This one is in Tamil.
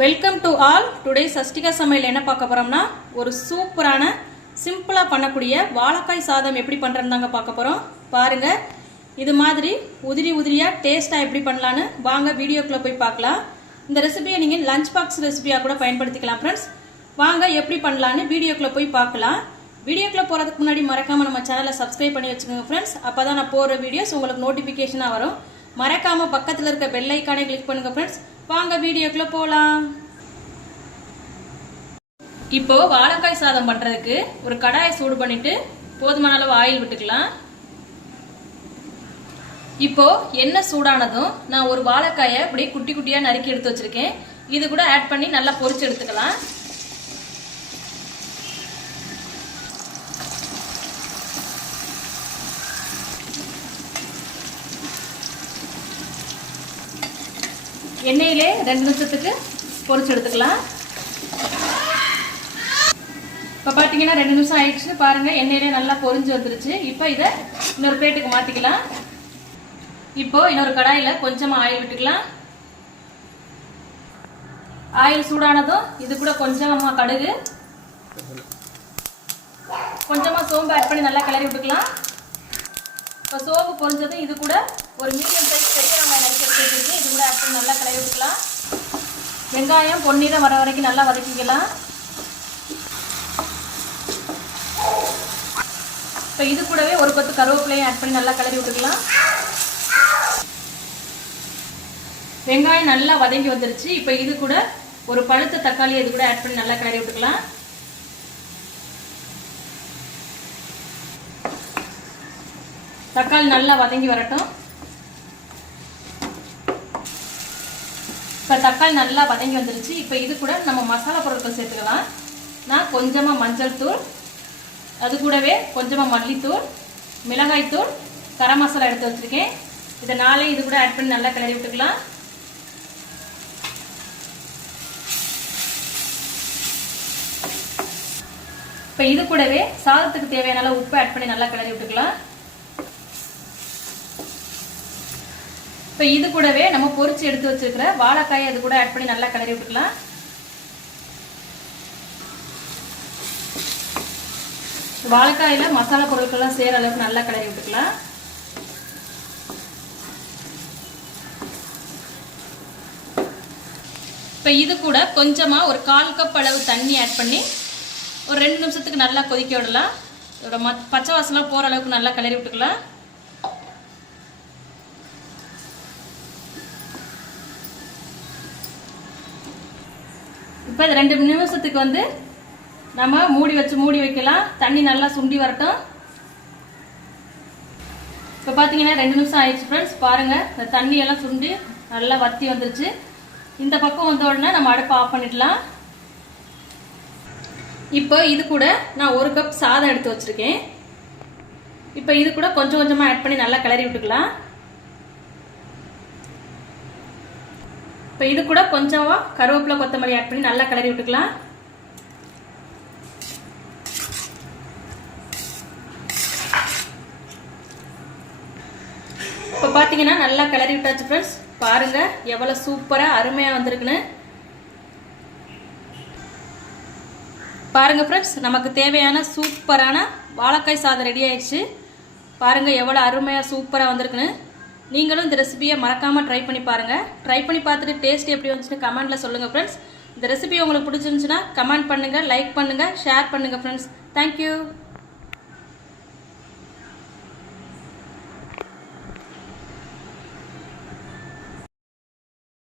Welcome to all. Today Shashtika சமையல் என்ன பார்க்க போறோம்னா ஒரு சூப்பரான சிம்பிளா பண்ணக்கூடிய வாழைக்காய் சாதம் எப்படி பண்றதுதாங்க பார்க்க போறோம். பாருங்க, இது மாதிரி உதிரி உதிரியா டேஸ்டா எப்படி பண்ணலான்னு வாங்க வீடியோக்குள்ள போய் பார்க்கலாம். இந்த ரெசிபியை நீங்க லஞ்ச் பாக்ஸ் ரெசிபியா கூட பயன்படுத்திக்கலாம் ஃப்ரெண்ட்ஸ். வாங்க எப்படி பண்ணலான்னு வீடியோக்குள்ள போய் பார்க்கலாம். வீடியோக்குள்ள போறதுக்கு முன்னாடி மறக்காம நம்ம சேனலை சப்ஸ்கிரைப் பண்ணி வச்சுக்கோங்க ஃப்ரெண்ட்ஸ். அப்பதான் நான் போற வீடியோஸ் உங்களுக்கு நோட்டிபிகேஷனா வரும். மறக்காம பக்கத்துல இருக்க பெல் ஐகானை கிளிக் பண்ணுங்க ஃப்ரெண்ட்ஸ். வாங்க வீடியோக்குள்ள போலாம். இப்போ வாழைக்காய் சாதம் பண்றதுக்கு ஒரு கடாயை சூடு பண்ணிட்டு போதுமான அளவு ஆயில் விட்டுக்கலாம். இப்போ எண்ணெய் சூடானதும் நான் ஒரு வாழைக்காயை அப்படியே குட்டி குட்டியா நறுக்கி எடுத்து வச்சிருக்கேன். இது கூட ஆட் பண்ணி நல்லா பொரிச்சு எடுத்துக்கலாம். எண்ணெயிலே 2 நிமிஷத்துக்கு பொரிச்சு எடுத்துக்கலாம். இப்போ பார்த்தீங்கன்னா 2 நிமிஷம் ஆயிடுச்சு. பாருங்க, எண்ணெயிலே நல்லா பொரிஞ்சு வந்துருச்சு. இப்போ இதை இன்னொரு பிளேட்டுக்கு மாற்றிக்கலாம். இப்போ இன்னொரு கடாயில் கொஞ்சமாக ஆயில் விட்டுக்கலாம். ஆயில் சூடானதும் இது கூட கொஞ்சமாக கடுகு, கொஞ்சமாக சோம்பு ஆட் பண்ணி நல்லா கிளறி விட்டுக்கலாம். இப்போ சோம்பு பொரிஞ்சதும் இது கூட ஒரு மீடியம் சைஸ் பெரிய வெங்காயம் நறுக்கி எடுத்து வச்சிருக்கு. இது கூட ஆட் பண்ணி நல்லா கிளறி விட்டுக்கலாம். வெங்காயம் பொன்னிறம் வர வரைக்கும் நல்லா வதக்கிக்கலாம். இப்போ இது கூடவே ஒரு கொத்து கருவேப்பிலையும் ஆட் பண்ணி நல்லா கிளறி விட்டுக்கலாம். வெங்காயம் நல்லா வதங்கி வந்துருச்சு. இப்போ இது கூட ஒரு பழுத்த தக்காளி இது கூட ஆட் பண்ணி நல்லா கிளறி விட்டுக்கலாம். தக்காளி நல்லா வதங்கி வரட்டும். இப்போ தக்காளி நல்லா வதங்கி வந்துருச்சு. இப்போ இது கூட நம்ம மசாலா பொருட்கள் சேர்த்துக்கலாம். நான் கொஞ்சமாக மஞ்சள் தூள், அது கூடவே கொஞ்சமாக மல்லித்தூள், மிளகாய்த்தூள், கரம் மசாலா எடுத்து வச்சிருக்கேன். இதை 4 இது கூட ஆட் பண்ணி நல்லா கிளறி விட்டுக்கலாம். இப்போ இது கூடவே சாதத்துக்கு தேவையான அளவு உப்பு ஆட் பண்ணி நல்லா கிளறி விட்டுக்கலாம். இப்போ இது கூடவே நம்ம பொரிச்சு எடுத்து வச்சிருக்கிற வாழைக்காயை அது கூட ஆட் பண்ணி நல்லா கிளறி விட்டுக்கலாம். வாழைக்காயில மசாலா பொருட்கள்லாம் சேர அளவுக்கு நல்லா கிளறி விட்டுக்கலாம். இப்போ இது கூட கொஞ்சமா ஒரு 1/4 கப் அளவு தண்ணி ஆட் பண்ணி ஒரு 2 நிமிஷத்துக்கு நல்லா கொதிக்க விடலாம். இதோட பச்சை வாசனை போற அளவுக்கு நல்லா கிளறி விட்டுக்கலாம். இப்போ இது 2 நிமிஷத்துக்கு நம்ம மூடி வைக்கலாம். தண்ணி நல்லா சுண்டி வரட்டும். இப்போ பார்த்தீங்கன்னா 2 நிமிஷம் ஆயிடுச்சு ஃப்ரெண்ட்ஸ். பாருங்க, இந்த தண்ணி எல்லாம் சுண்டி நல்லா வத்தி வந்துருச்சு. இந்த பக்கம் வந்த உடனே நம்ம அடுப்பை ஆஃப் பண்ணிடலாம். இப்போ இது கூட நான் 1 கப் சாதம் எடுத்து வச்சிருக்கேன். இப்போ இது கூட கொஞ்சம் கொஞ்சமாக ஆட் பண்ணி நல்லா கிளறி விட்டுக்கலாம். இப்போ இது கூட கொஞ்சமா கருவேப்பிலை, கொத்தமல்லி ஆட் பண்ணி நல்லா கிளறி விட்டுக்கலாம். இப்போ பார்த்தீங்கன்னா நல்லா கிளறி விட்டாச்சு ஃப்ரெண்ட்ஸ். பாருங்க எவ்வளோ சூப்பராக அருமையாக வந்திருக்குன்னு. பாருங்க ஃப்ரெண்ட்ஸ், நமக்கு தேவையான சூப்பரான வாழைக்காய் சாதம் ரெடி ஆயிடுச்சு. பாருங்க எவ்வளோ அருமையாக சூப்பராக வந்திருக்குன்னு. நீங்களும் இந்த ரெசிபியை மறக்காமல் ட்ரை பண்ணி பாருங்கள். ட்ரை பண்ணி பார்த்துட்டு டேஸ்ட் எப்படி வந்துச்சுன்னு கமெண்ட்டில் சொல்லுங்கள் ஃப்ரெண்ட்ஸ். இந்த ரெசிபி உங்களுக்கு பிடிச்சிருந்துச்சுன்னா கமெண்ட் பண்ணுங்கள், லைக் பண்ணுங்கள், ஷேர் பண்ணுங்கள் ஃப்ரெண்ட்ஸ். தேங்க்யூ.